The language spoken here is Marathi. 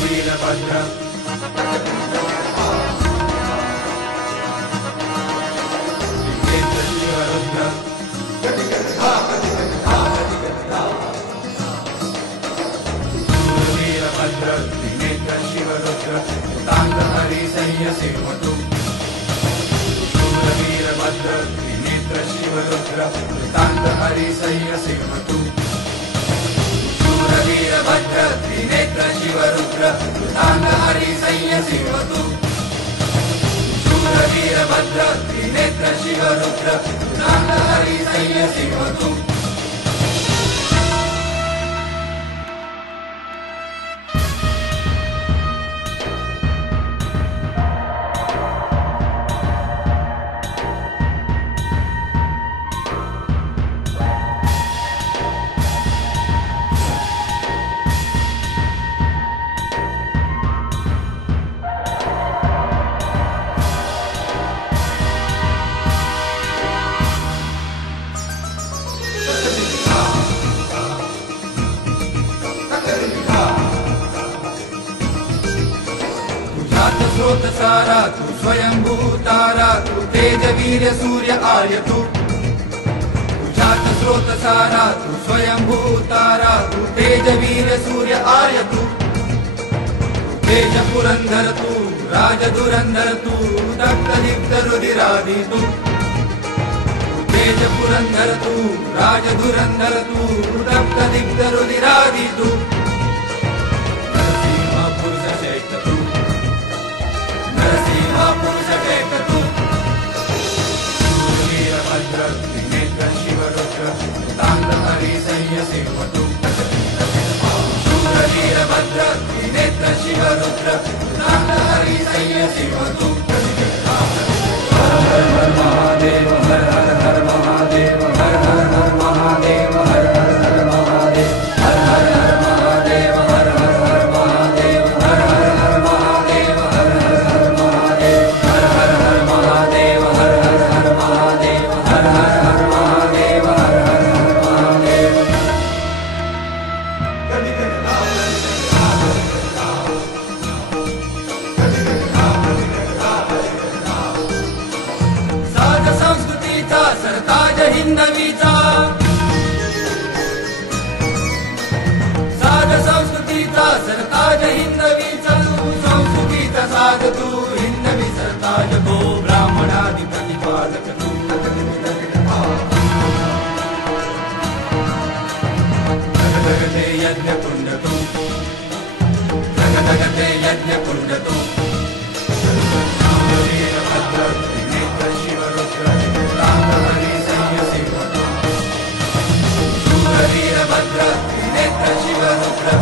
वीरभद्र त्रिनेत्र शिवरुद्र तांडहरि संयसेवतु शूरवीरभद्र त्रिनेत्र शिवरुद्र तांडहरि संयसेवतु शूरवीरभद्र त्रिनेत्र शिवरुद्र तांडहरि संयसेवतु शूरवीरभद्र त्रिनेत्र शिवरुद्र तांडहरि संयसेवतु स्रोत सारा तू स्वयंभू तारा तू तेज वीर सूर्य आर्य तू तुझ्यात स्रोत सारा तू स्वयंभू तारा तू तेज वीर सूर्य आर्य तू तेज पुरंदर तू राज धुरंधर तू दत्त दीप्त रुधिरादि तू तेज पुरंदर तू राज धुरंधर तू दत्त दीप्त रुधिरादि तू पुरुष वेद तू वीरभद्र त्रिनेत्र शिवरुद्र तांडहरि संयसेवतु शूरवीरभद्र त्रिनेत्र शिवरुद्र तांडहरि संयसेवतु हर हर हर महादेव हर हर हर महादेव हर हर हर महादेव हर हर हर महादेव हर हर हर महादेव हर हर हर महादेव हर हर हर महादेव हर हर हर महादेव हर हर हर महादेव हर हर हर महादेव हर हर हर महादेव हर हर हर महादेव साध संस्कृतीचा सरताज हिंदवीचा साध संस्कृतीचा सरताज हिंदवीचा संस्कृतीचा साध तू हिंदवी सरताज तो ब्राह्मणादि प्रतिपादक तू जगते यज्ञ कुंड तू जगते यज्ञ कुंड तू वीरभद्र त्रिनेत्र शिवरुद्र तांडहरि संयसेवतु शूरवीरभद्र त्रिनेत्र शिवरुद्र